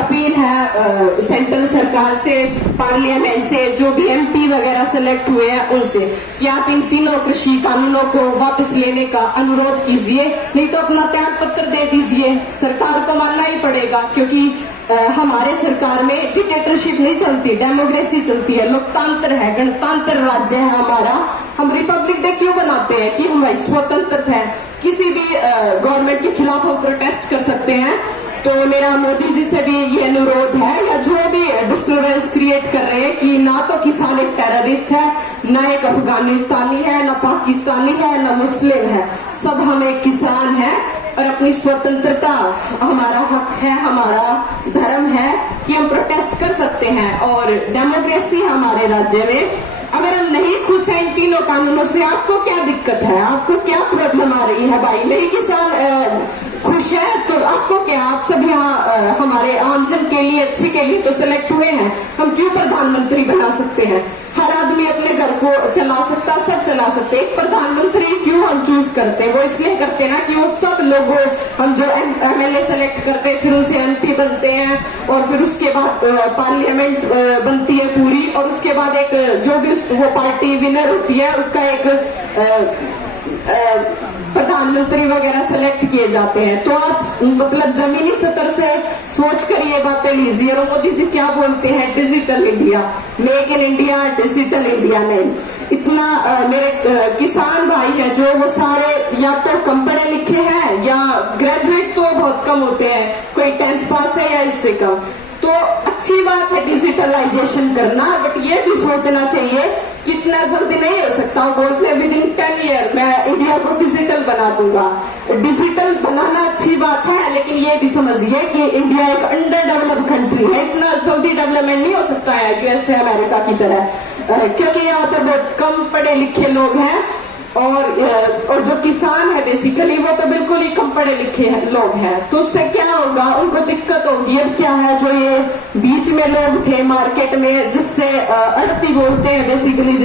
Appeal है central सरकार से, पार्लियामेंट से, जो भी MP वगैरह सेलेक्ट हुए हैं उनसे, कि आप इन तीनों कृषि कानूनों को वापस लेने का अनुरोध कीजिए, नहीं तो अपना त्याग पत्र दे दीजिए। सरकार को मानना ही पड़ेगा, क्योंकि हमारे सरकार में डिक्टेटरशिप नहीं चलती, डेमोक्रेसी चलती है, लोकतंत्र है, गणतंत्र राज्य है हमारा। हम रिपब्लिक डे क्यों बनाते हैं? कि हम स्वतंत्र है, किसी भी गवर्नमेंट के खिलाफ हम प्रोटेस्ट कर सकते हैं। तो मेरा मोदी जी से भी ये अनुरोध है, या जो भी डिस्टर्बेंस क्रिएट कर रहे हैं, कि ना तो किसान एक टेररिस्ट है, ना एक अफगानिस्तानी है, ना पाकिस्तानी है, ना मुस्लिम है, सब हम एक किसान है, और अपनी स्वतंत्रता हमारा हक है, हमारा धर्म है कि हम प्रोटेस्ट कर सकते हैं। और डेमोक्रेसी हमारे राज्य में, अगर हम नहीं खुश हैं इन तीनों कानूनों से, आपको क्या दिक्कत है, आपको क्या प्रॉब्लम आ रही है? भाई नहीं किसान खुश है तो आपको क्या? आप सब यहाँ हमारे आमजन के लिए, अच्छे के लिए तो सिलेक्ट हुए हैं। हम क्यों प्रधानमंत्री बना सकते हैं? हर आदमी अपने घर को चला सकता, सब चला सकते। एक प्रधानमंत्री क्यों हम चूज करते हैं? वो इसलिए करते हैं ना कि वो सब लोगों, हम जो MLA सेलेक्ट करते हैं, फिर उनसे MP बनते हैं, और फिर उसके बाद पार्लियामेंट बनती है पूरी, और उसके बाद एक जो भी वो पार्टी विनर होती है उसका एक प्रधानमंत्री वगैरह सेलेक्ट किए जाते हैं। तो आप मतलब जमीनी स्तर से सोच कर ये बातें लीजिए। और मोदी जी क्या बोलते हैं? Digital India, make in India, digital India. नहीं, इतना मेरे किसान भाई है जो वो सारे या तो कम पढ़े लिखे हैं, या ग्रेजुएट तो बहुत कम होते हैं, कोई 10th पास है या इससे कम। तो अच्छी बात है डिजिटलाइजेशन करना, बट ये भी सोचना चाहिए कितना जल्दी नहीं हो सकता। वो बोलते हैं विद इन 10 ईयर मैं इंडिया को डिजिटल बना दूंगा। डिजिटल बनाना अच्छी बात है, लेकिन ये भी समझिए कि इंडिया एक अंडर डेवलप्ड कंट्री है, इतना जल्दी डेवलपमेंट नहीं हो सकता है USA अमेरिका की तरह, क्योंकि यहाँ पर बहुत कम पढ़े लिखे लोग हैं। और जो किसान है बेसिकली वो तो बिल्कुल ही कम पढ़े लिखे लोग हैं। तो उससे क्या होगा? उनको दिक्कत होगी। अब क्या है, जो ये बीच में लोग थे मार्केट में, जिससे अड़ती बोलते हैं बेसिकली,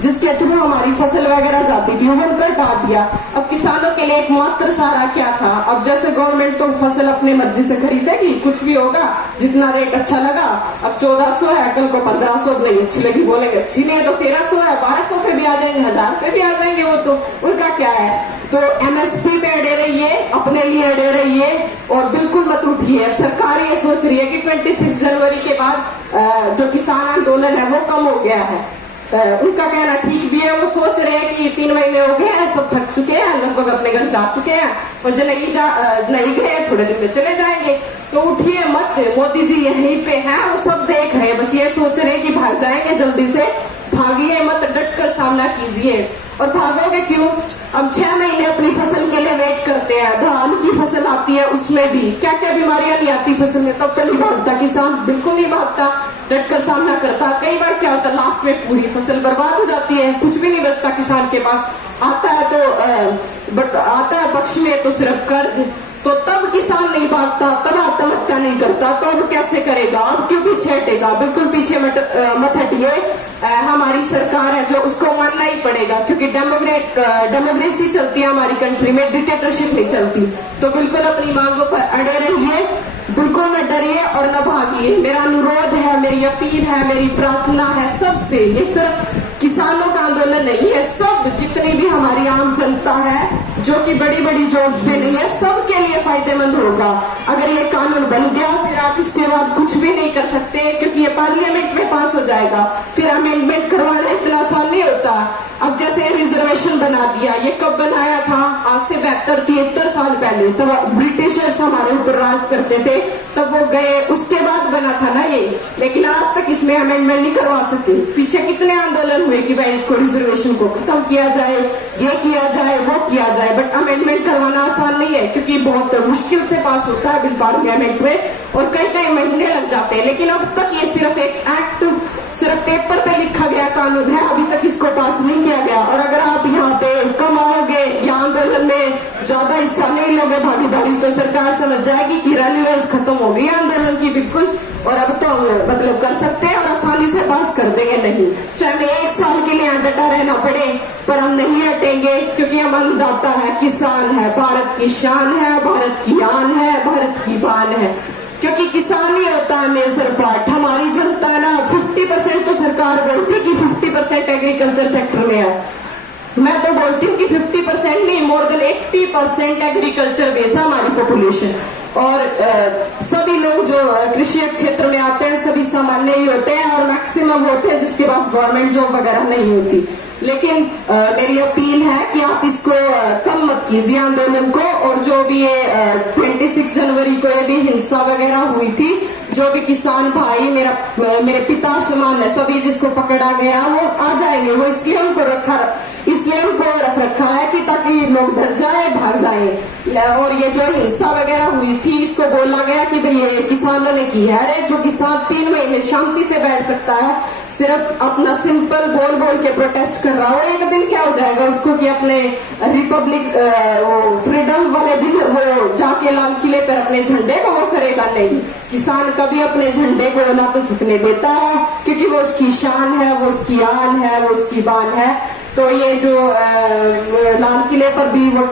जिसके थ्रू हमारी फसल वगैरह जाती थी, वो उनको हटा दिया। अब किसानों के लिए एक मात्र सहारा क्या था? अब जैसे गवर्नमेंट तो फसल अपनी मर्जी से खरीदेगी, कुछ भी होगा, जितना रेट अच्छा लगा। अब 1400 है, कल को 1500 नहीं अच्छी लगी, बोलेंगे अच्छी नहीं है तो 1300 है, 1200 पे भी आ जाएंगे, 1000 पे भी आ जाएंगे, वो तो उनका क्या है। तो MSP पे अड़े रहिए, अपने लिए अड़े रहिए, और बिल्कुल मत उठिए। अब सरकार ये सोच रही है कि 26 जनवरी के बाद जो किसान आंदोलन है वो कम हो गया है। उनका कहना ठीक भी है। वो सोच रहे हैं कि 3 महीने हो गए हैं, सब थक चुके हैं, लगभग अपने घर जा चुके हैं, और जो नहीं गए थोड़े दिन में चले जाएंगे। तो उठिए मत, मोदी जी यहीं पे हैं, वो सब देख रहे हैं, बस ये सोच रहे हैं कि भाग जाएंगे जल्दी से। भागिए मत, डट कर सामना कीजिए। और भागोगे क्यों? हम 6 महीने अपनी फसल के लिए वेट करते हैं, धान की फसल आती है उसमें भी क्या क्या बीमारियां नहीं आती फसल में, तब तो नहीं भागता किसान, बिल्कुल नहीं भागता, डट कर सामना करता। कई बार क्या होता है, लास्ट में पूरी फसल बर्बाद हो जाती है, कुछ भी नहीं बचता किसान के पास। आता है तो आता है पक्ष में तो सिर्फ कर्ज, तो तब किसान नहीं भागता, तब आत्महत्या नहीं करता, तो अब कैसे करेगा? अब क्यों पीछे हटेगा? बिल्कुल पीछे मत हटिए। हमारी सरकार है जो, उसको मानना ही पड़ेगा, क्योंकि डेमोक्रेसी चलती है हमारी कंट्री में, डिक्टेटरशिप नहीं चलती। तो बिल्कुल अपनी मांगों पर अड़े रहिए, बिल्कुल न डरिए और न भागिए। मेरा अनुरोध है, मेरी अपील है, मेरी प्रार्थना है सबसे। ये सिर्फ किसानों का आंदोलन नहीं है, सब जितनी भी हमारी आम जनता है जो कि बड़ी बड़ी जॉब्स पे नहीं है, सबके लिए फायदेमंद होगा। अगर ये कानून बन गया, फिर आप इसके बाद कुछ भी नहीं कर सकते, क्योंकि ये पार्लियामेंट में पास हो जाएगा। फिर अमेंडमेंट करवाना इतना आसान नहीं होता। अब जैसे रिजर्वेशन बना दिया, ये कब बनाया था? आज से 72-73 साल पहले, तब ब्रिटिशर्स हमारे ऊपर राज करते थे, तब वो गए, उसके बाद बना था ना ये। लेकिन आज तक इसमें अमेंडमेंट नहीं करवा सके। पीछे कितने आंदोलन हुए कि भाई इसको रिजर्वेशन को खत्म किया जाए, ये किया जाए, वो किया जाए, बट अमेंडमेंट करवाना आसान नहीं है, क्योंकि बहुत मुश्किल से पास होता है बिल पार्लियामेंट में, और कई कई महीने लग जाते हैं। लेकिन अब तक ये सिर्फ एक एक्ट, सिर्फ पेपर पे लिखा गया कानून है, अभी तक इसको पास नहीं किया गया। और अगर आप यहाँ पे कम आओगे या आंदोलन में ज्यादा हिस्सा नहीं लोगे भागीदारी, तो सरकार समझ जाएगी कि रेलिवेंस खत्म हो गई आंदोलन की बिल्कुल, और अब तो मतलब कर सकते हैं और आसानी से पास कर देंगे। नहीं, चाहे हमें 1 साल के लिए डटा रहना पड़े, पर हम नहीं हटेंगे, क्योंकि हम अन्नदाता है, किसान है, भारत की शान है, भारत की आन है, भारत की बान है। क्योंकि किसान ही होता है मेजर पार्ट। हमारी जनता है ना 50% तो सरकार बोलती है कि 50% एग्रीकल्चर सेक्टर में है। मैं तो बोलती हूँ कि 50% नहीं, मोर देन 80% एग्रीकल्चर बेस है हमारी पॉपुलेशन। और सभी लोग जो कृषि क्षेत्र में आते हैं सभी सामान्य ही होते हैं और मैक्सिमम होते हैं जिसके पास गवर्नमेंट जॉब वगैरह नहीं होती। लेकिन मेरी अपील है कि आप इसको कम मत कीजिए आंदोलन को। और जो भी ये 26 जनवरी को ये भी हिंसा वगैरह हुई थी, जो भी किसान भाई मेरे पिता समान है, सभी जिसको पकड़ा गया वो आ जाएंगे। वो इसलिए हमको रख रखा है कि ताकि लोग डर जाए, भाग जाए। और ये जो हिंसा वगैरह हुई थी इसको बोला गया कि भाई ये किसानों ने की है। अरे जो किसान 3 महीने शांति से बैठ सकता है, सिर्फ अपना सिंपल बोल बोल के प्रोटेस्ट कर रहा हो, एक दिन क्या हो जाएगा उसको कि अपने रिपब्लिक फ्रीडम वाले दिन वो जाके लाल किले पर अपने झंडे को वो करेगा नहीं। किसान कभी अपने झंडे को ना तो झुकने देता है, क्योंकि वो उसकी शान है, वो उसकी आन है, वो उसकी बान है। तो ये जो लाल किले पर भी वो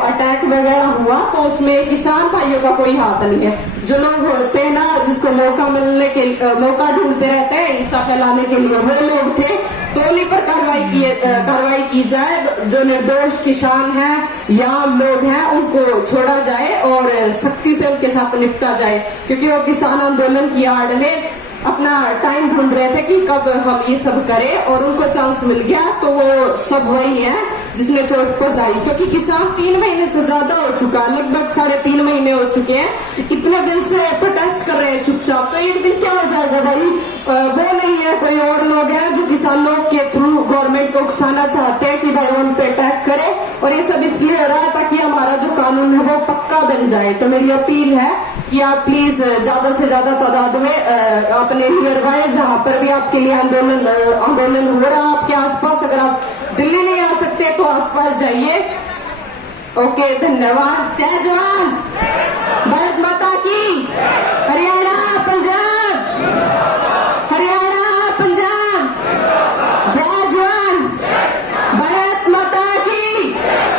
अटैक वगैरह हुआ तो उसमें किसान भाइयों का कोई हाथ नहीं है। जो लोग होते हैं ना जिसको मौका ढूंढते रहते हैं हिंसा फैलाने के लिए, वो लोग थे। तो उन्हीं पर कार्रवाई की जाए। जो निर्दोष किसान हैं या लोग हैं उनको छोड़ा जाए और सख्ती से उनके साथ निपटा जाए, क्योंकि वो किसान आंदोलन की आड़ में अपना टाइम ढूंढ रहे थे कि कब हम ये सब करें, और उनको चांस मिल गया। तो वो सब वही है जिसने चोट पहुंचाई, क्योंकि किसान 3 महीने से ज्यादा हो चुका, लगभग 3.5 महीने हो चुके हैं। इतने दिन से प्रोटेस्ट कर रहे हैं चुपचाप, तो एक दिन क्या हो जाएगा भाई। वो नहीं है, कोई और लोग हैं जो किसानों के थ्रू गवर्नमेंट को उकसाना चाहते हैं कि भाई उन पे अटैक करे। और ये सब इसलिए हो रहा है ताकि हमारा जो कानून है वो पक्का बन जाए। तो मेरी अपील है कि आप प्लीज ज्यादा से ज्यादा तादाद में अपने नियर बाय जहाँ पर भी आपके लिए आंदोलन हो रहा है आपके आसपास, अगर आप दिल्ली नहीं आ सकते तो आसपास जाइए। ओके, धन्यवाद। जय जवान।